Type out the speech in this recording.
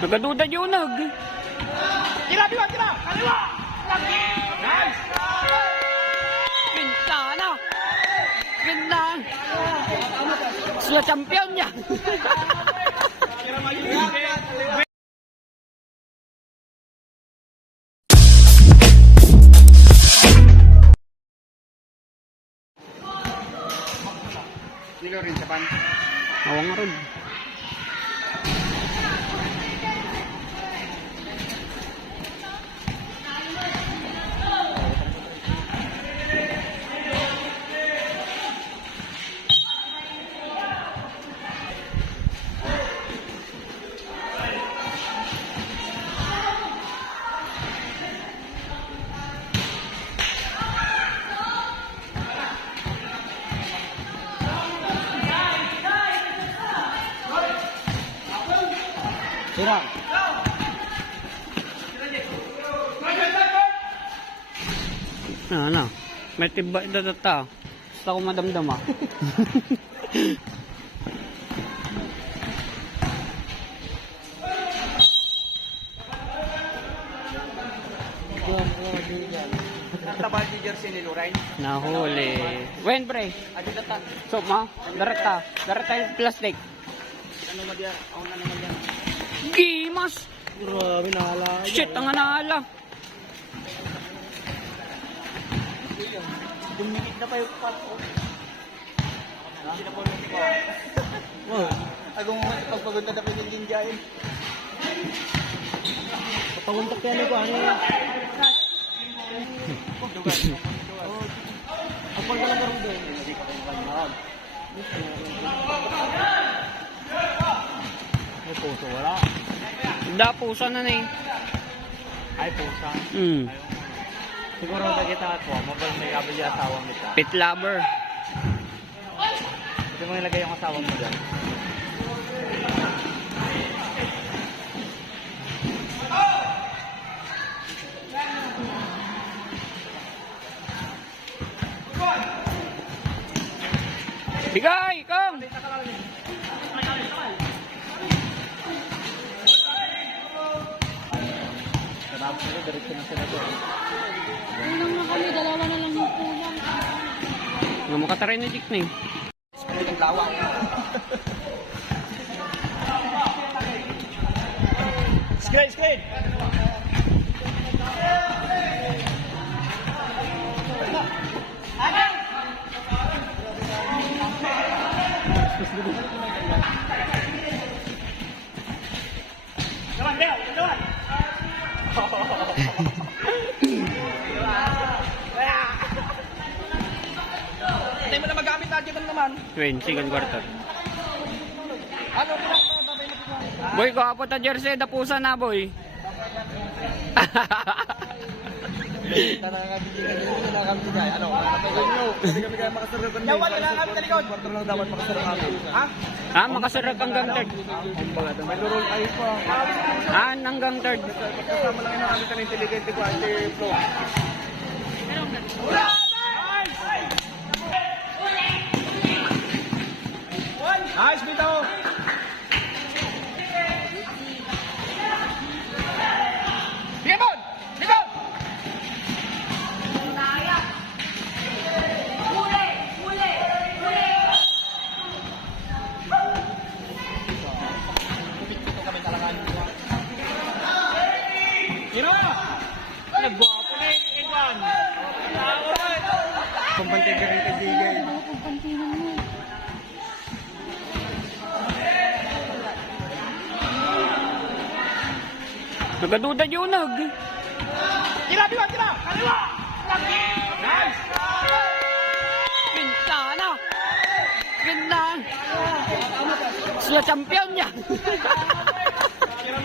Nagaduda yung nag. Tira, tira, tira! Kaliwa! Nice! Pintana. Pintana. Sila champion niya. Nilo rin sa pan. Awang nga rin. Tira. Ano? May tiba data. Gusto ko madamdam ah. Tabal di jersey ni Lorraine. Nahuli. Wen pre. Adi data. So ma, darata. Darata yung plastic. Ano mo diyan? Ako na naman diyan. Gimas. Grabe naala. Shit, ang naala. Dumikit na pa yung pat ko. Hindi na po lang ko. Agong pagpagunta na pinigin dyan. Papaguntak yan ko. Ano yan? Apol ka lang karong doon. Hindi ka pang may puso, wala. Da pusa na na eh. Ay, pusa. Siguro na kita ako, mabal may abal yung asawa mo ito. Pit lover. Hindi mo nilagay yung asawa mo dyan. Bigay, kong! Sarap sila, diretso na sila doon. Kulang na kami, dalawa na lang yung kulang. Nga makataray na jik na eh. Spray ng lawak. Screen, screen! Dawan, Leo! Dawan! Hindi mo na magamit natin ito naman. 20 second quarter. Ano? Boy, ko apo ta jersey, da pusa na boy. Yawan, kailangan kami sa likod. Ha? Ah, makasarap hanggang third. May lurol tayo pa. Ah, hanggang third. Kasama lang yung namin kami intelligente ko, anti-flow. Nice, Bito! Bigabon! Bigabon! Nagwapo na yung Edwan. Kumpante ka rin kaibigan. Pagpantinan mo. Nagaduda yung nag. Tira, tira, tira! Kaliwa! Nice! Pintana. Pintana. Sila champion niya. Tira,